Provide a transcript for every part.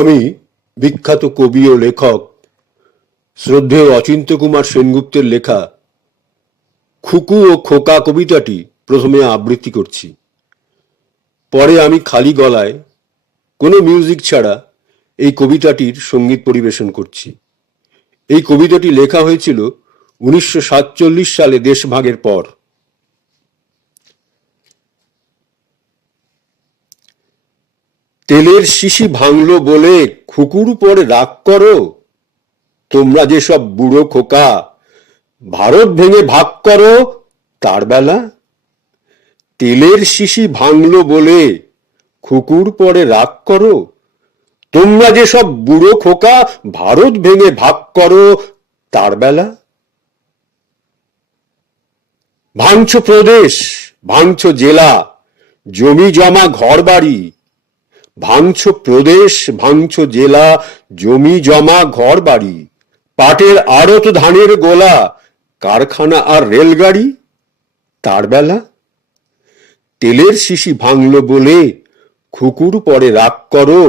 আমি বিখ্যাত কবি ও লেখক শ্রদ্ধেয় অচিন্ত্য কুমার সেনগুপ্তের লেখা খুকু ও খোকা কবিতাটি প্রথমে আবৃত্তি করছি। পরে আমি খালি গলায় কোনো মিউজিক ছাড়া এই কবিতাটির সঙ্গীত পরিবেশন করছি। এই কবিতাটি লেখা হয়েছিল 1947 সালে দেশভাগের পর। তেলের শিশি ভাঙলো বলে খুকুর উপরে রাগ করো, তোমরা যেসব বুড়ো খোকা ভারত ভেঙে ভাগ করো তার বেলা। তেলের শিশি ভাঙলো বলে খুকুর পরে রাগ করো, তোমরা যেসব বুড়ো খোকা ভারত ভেঙে ভাগ করো তার বেলা। ভাঙছো প্রদেশ, ভাঙছো জেলা, জমি জমা ঘর বাড়ি। ভাঙছো প্রদেশ, ভাঙছো জেলা, জমি জমা ঘর বাড়ি। পাটের আড়ত, ধানের গোলা, কারখানা আর রেলগাড়ি তার বেলা। তেলের শিশি ভাঙলো বলে খুকুর পরে রাগ করো,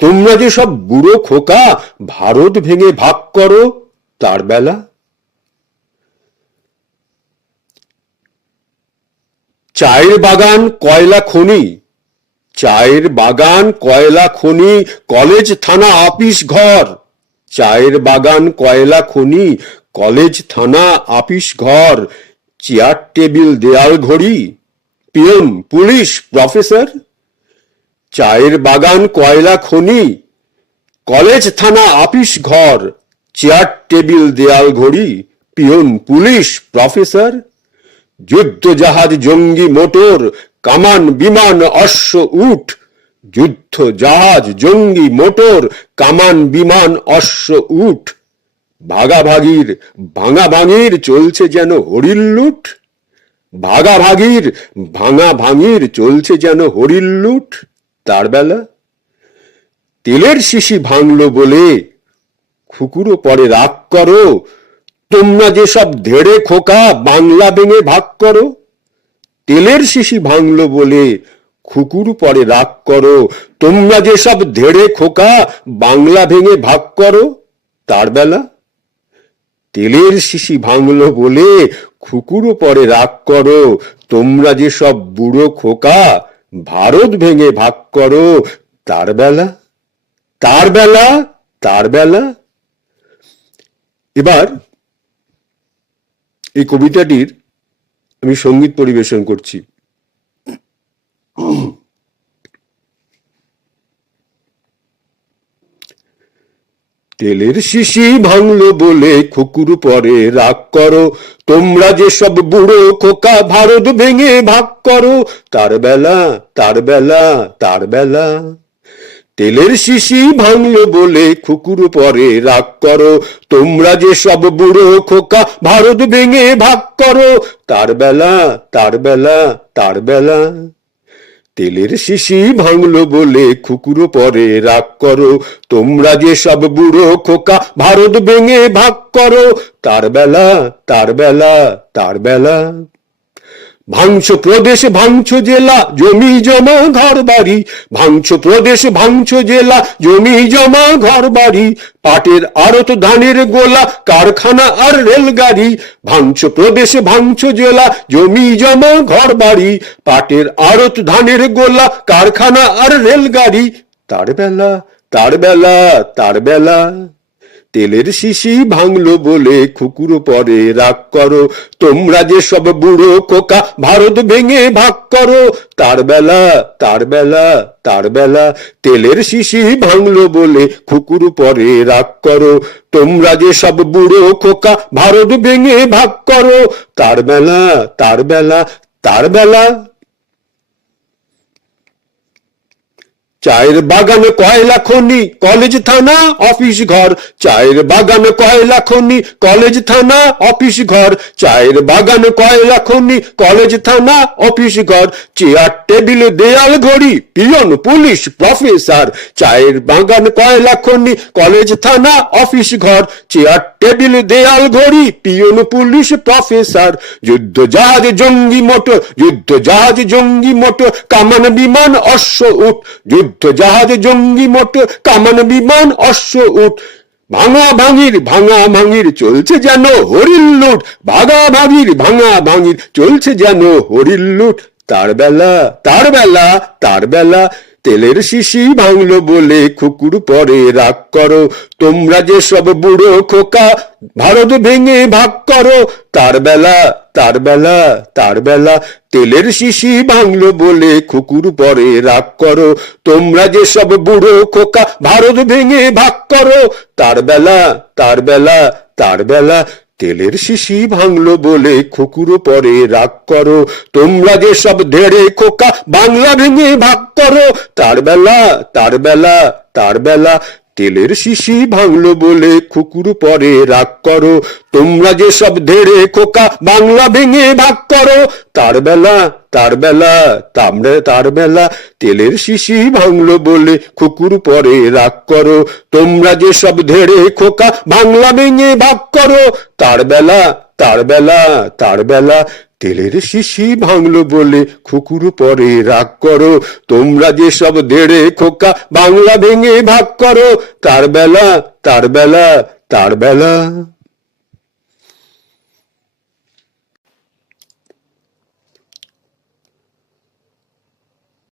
তোমরা যে সব বুড়ো খোকা ভারত ভেঙে ভাগ করো তার বেলা। চায়ের বাগান, কয়লা খনি, চায়ের বাগান, কয়লা খনি, কলেজ থানা অফিস ঘর। চায়ের বাগান, কয়লা খনি, কলেজ থানা অফিস ঘর। চেয়ার টেবিল দেয়াল ঘড়ি, পিয়ন পুলিশ প্রফেসর। চায়ের বাগান, কয়লা খনি, কলেজ থানা অফিস ঘর। চেয়ার টেবিল দেয়াল ঘড়ি, পিয়ন পুলিশ প্রফেসর। যুদ্ধ জাহাজ, জঙ্গি মোটর, কামান বিমান অশ্ব উট। যুদ্ধ জাহাজ, জঙ্গি মোটর, কামান বিমান অশ্ব উট। ভাগাভাগির ভাঙাভাঙির চলছে যেন হরির লুট। ভাগাভাগির ভাঙা ভাঙির চলছে যেন হরির লুট তার বেলা। তেলের শিশি ভাঙলো বলে খুকুরও পরে রাগ করো, তোমরা যেসব ধেড়ে খোকা বাংলা ভেঙে ভাগ করো। তেলের শিশি ভাঙলো বলে খুকুর পরে রাগ করো, তোমরা যেসব ধেড়ে খোকা বাংলা ভেঙে ভাগ করো তার বেলা। তেলের শিশি ভাঙলো বলে খুকুর পরে রাগ করো, তোমরা যেসব বুড়ো খোকা ভারত ভেঙে ভাগ করো তার বেলা। তার বেলা, তার বেলা। এবার এই কবিতাটির আমি সঙ্গীত পরিবেশন করছি। তেলের শিশি ভাঙলো বলে খুকুর পরে রাগ করো, তোমরা যে সব বুড়ো খোকা ভারত ভেঙে ভাগ করো তার বেলা, তার বেলা, তার বেলা। তেলের শিশি ভাঙলো বলে খুকুর পরে রাগ করো, তোমরা যে সব বুড়ো খোকা ভারত ভেঙে ভাগ করো তার বেলা, তার বেলা, তার বেলা। তেলের শিশি ভাঙলো বলে খুকুর পরে রাগ করো, তোমরা যে সব বুড়ো খোকা ভারত ভেঙে ভাগ করো তার বেলা, তার বেলা, তার বেলা। ভাঙছো প্রদেশ, ভাঙছো জেলা, জমি জমা ঘর বাড়ি। ভাঙছো প্রদেশ, ভাঙছো জেলা, জমি জমা ঘর বাড়ি। পাটের আড়ত, ধানের গোলা, কারখানা আর রেলগাড়ি। ভাঙছো প্রদেশ, ভাঙছো জেলা, জমি জমা ঘর বাড়ি। পাটের আড়ত, ধানের গোলা, কারখানা আর রেলগাড়ি তার বেলা, তার বেলা, তার বেলা। তেলের শিশি ভাঙলো বলে খুকুর পরে রাগ করো, তোমরা যে সব বুড়ো খোকা ভারত ভেঙে ভাগ করো তার বেলা, তার বেলা, তার বেলা। তেলের শিশি ভাঙলো বলে খুকুর পরে রাগ করো, তোমরা যে সব বুড়ো খোকা ভারত ভেঙে ভাগ করো তার বেলা, তার বেলা, তার বেলা। চায়ের বাগান, কয়লা খনি, কলেজ থানা অফিস ঘর। চায়ের বাগান, কয়লা খনি, কলেজ থানা অফিস ঘর। চায়ের বাগান, কয়লা খনি, কলেজ থানা অফিস ঘর। চেয়ার টেবিল দেয়াল ঘড়ি, পিয়ন পুলিশ প্রফেসর। চায়ের বাগান, কয়লা খনি, কলেজ থানা অফিস ঘর। চেয়ার টেবিল দেয়াল ঘড়ি, পিয়ন পুলিশ প্রফেসর। যুদ্ধ জাহাজ, জঙ্গি মোটর, যুদ্ধ জাহাজ, জঙ্গি মোটর, কামান বিমান অশ্ব উট। যুদ্ধ জাহাজ জঙ্গি মোটর কামান বিমান অশ্ব উট ভাঙা ভাঙির চলছে যেন হরিণ লুট ভাঙা ভাঙির চলছে যেন হরিণ লুট তার বেলা তেলের শিশি ভাঙলো বলে কুকুর পরে রাগ করো তোমরা যে সব বুড়ো খোকা ভারত ভেঙে ভাগ করো তার বেলা তেলের শিশি ভাঙলো বলে কুকুর পরে রাগ করো তোমরা যে সব বুড়ো খোকা ভারত ভেঙে ভাগ করো তার বেলা তেলের শিশি ভাঙলো বলে কুকুর পরে রাগ করো তোমরা যে সব ধেড়ে খোকা বাংলা ভেঙে ভাগ করো তার বেলা তেলের শিশি ভাঙলো বলে কুকুর পরে রাগ করো তোমরা যে সব ধেড়ে খোকা বাংলা ভেঙে ভাগ করো তার বেলা তেলের শিশি ভাঙলো বলে কুকুর পরে রাগ করো তোমরা যে সব ধেড়ে খোকা বাংলা ভেঙে ভাগ করো তার বেলা তেলের শিশি ভাঙলো বলে কুকুর পরে রাগ করো তোমরা যে সব ধেড়ে খোকা বাংলা ভেঙে ভাগ করো তার বেলা